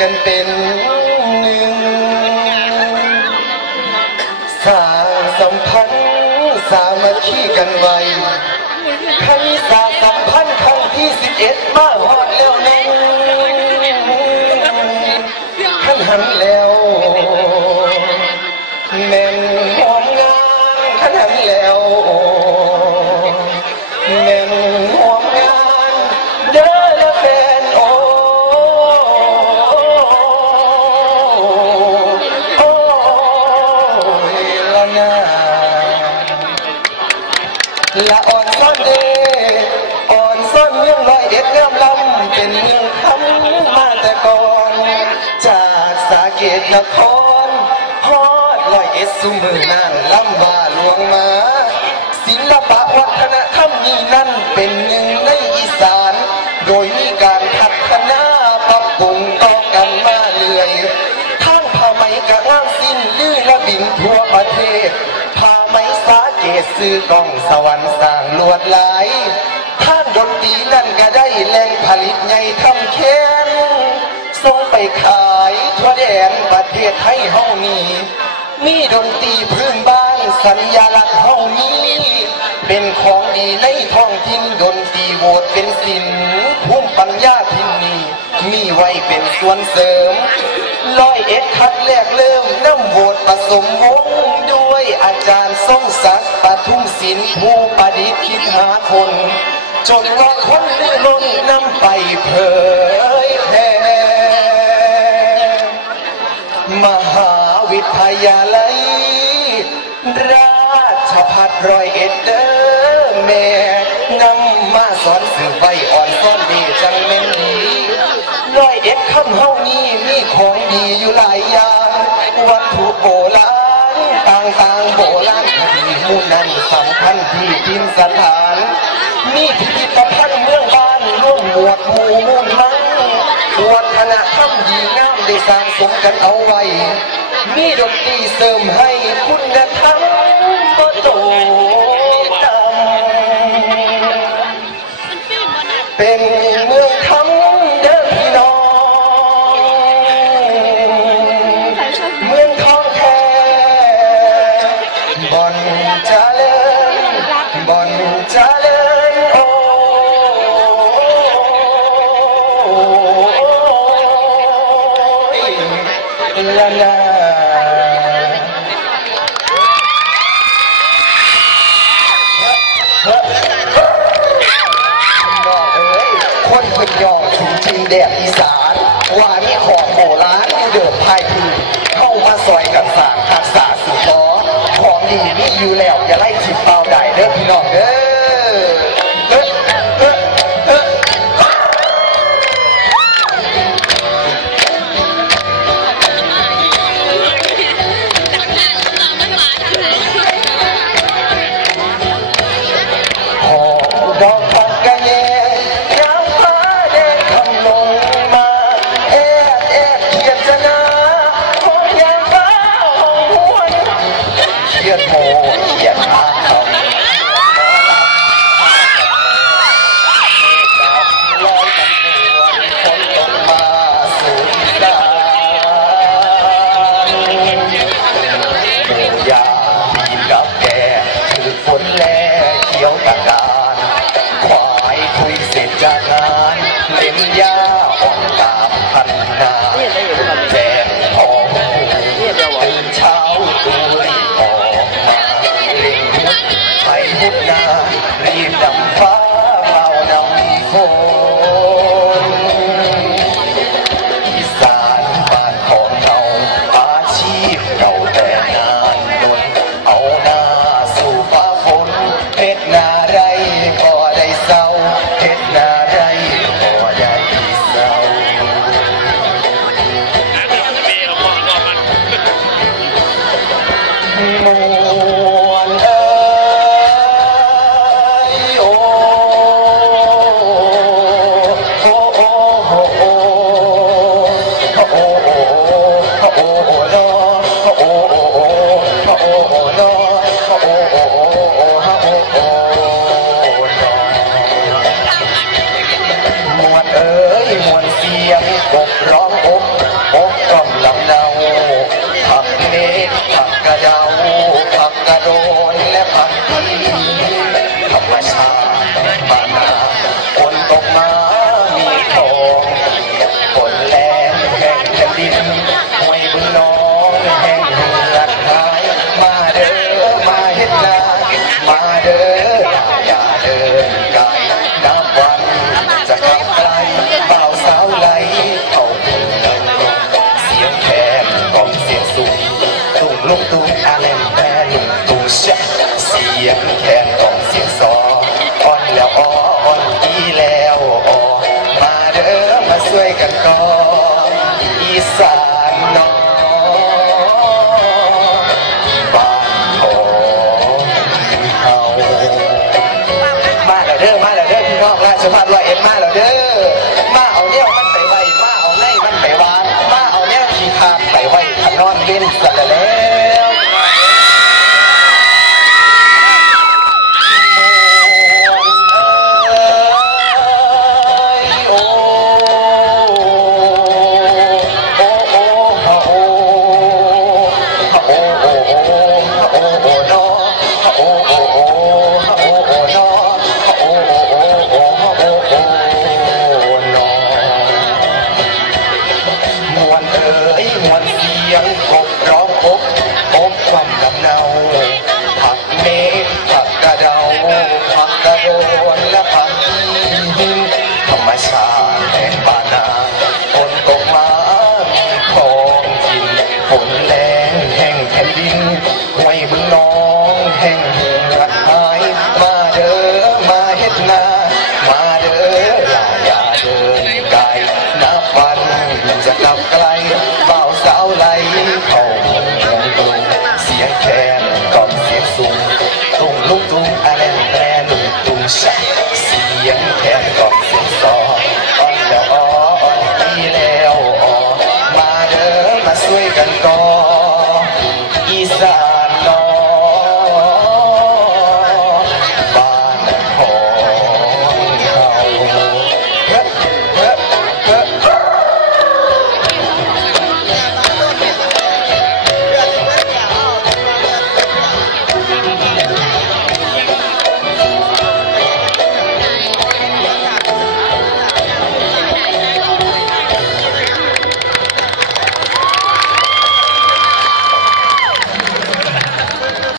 กันเป็นหนึ่งสร้างสัมพันธ์สามัคคีกันไว้คณิสาสัมพันธ์ครั้งที่สิบเอ็ดมาหอดแล้วนึงขันหันแล้ว ละอ่อนซ่อนเดอ่อนซ่อนเมืองลอยเอ็ดงามลำเป็นเมืองคำมาแต่ก่อน จากสาเกตนครฮอดลอยเอ็ดสุมือนั่นลำว่าหลวงมาศิลปะวัฒนธรรมนี้นั่นเป็นหนึ่งในอีสาน โดยมีการพัฒนาปรับปรุงต่อกันมาเรื่อยทางผ้าไหมกะงามสิ้นลือและบินทั่วประเทศ ซื้อกล้องสวรรค์สร้างลวดลายท่านดนตรีนั่นก็ได้แหล่งผลิตใหญ่ทำแค้นส่งไปขายทั่วแดนประเทศไทยเฮานี้มีดนตรีพื้นบ้านสัญญาลักษณ์เฮานี้เป็นของดีในท้องถิ่นดนตรีโหวตเป็นศิลป์ภูมิปัญญาถิ่นนี้มีไว้เป็นส่วนเสริมร้อยเอ็ดคัดแรกเริ่มน้ำโหวตผสมวงด้วยอาจารย์ทรงศักดิ์ ปทุมศิลป์ผู้ประดิษฐ์คิดหาคน จนว่าคนลือล้นนำไปเผยแพร่มหาวิทยาลัย ราชพัฒรอยเอ็ดเดอร์แม่นำมาสอนสื่อไว้อ่อนซ่อนดีจังเม่นดีร้อยเอ็ดคำเฮานี้มีของดีอยู่หลายอย่าง มู่นั้นสำคัญที่ทินสถานมีพิพิธภัณฑ์เมืองบ้านร่วมหมวดหมู่มุ่นมั่งวัฒนธรรมดีงามได้สร้างสมกันเอาไว้ มีดนตรีเสริมให้คุณธรรม แดดอีสานวานี่หอมโบราณที่เดิมภาย Senhor. น่นแน่นตูเสียเสียงแคนของเสียงซออ่อนแล้วอ่อนดีแล้วอ่อมาเด้อมาช่วยกันก่อนอีสานน้องบ้านของเฮามาแล้วเด้อมาแล้เด้อพี่น้องราชพัฒน์ร้อยเอ็ด ห้ว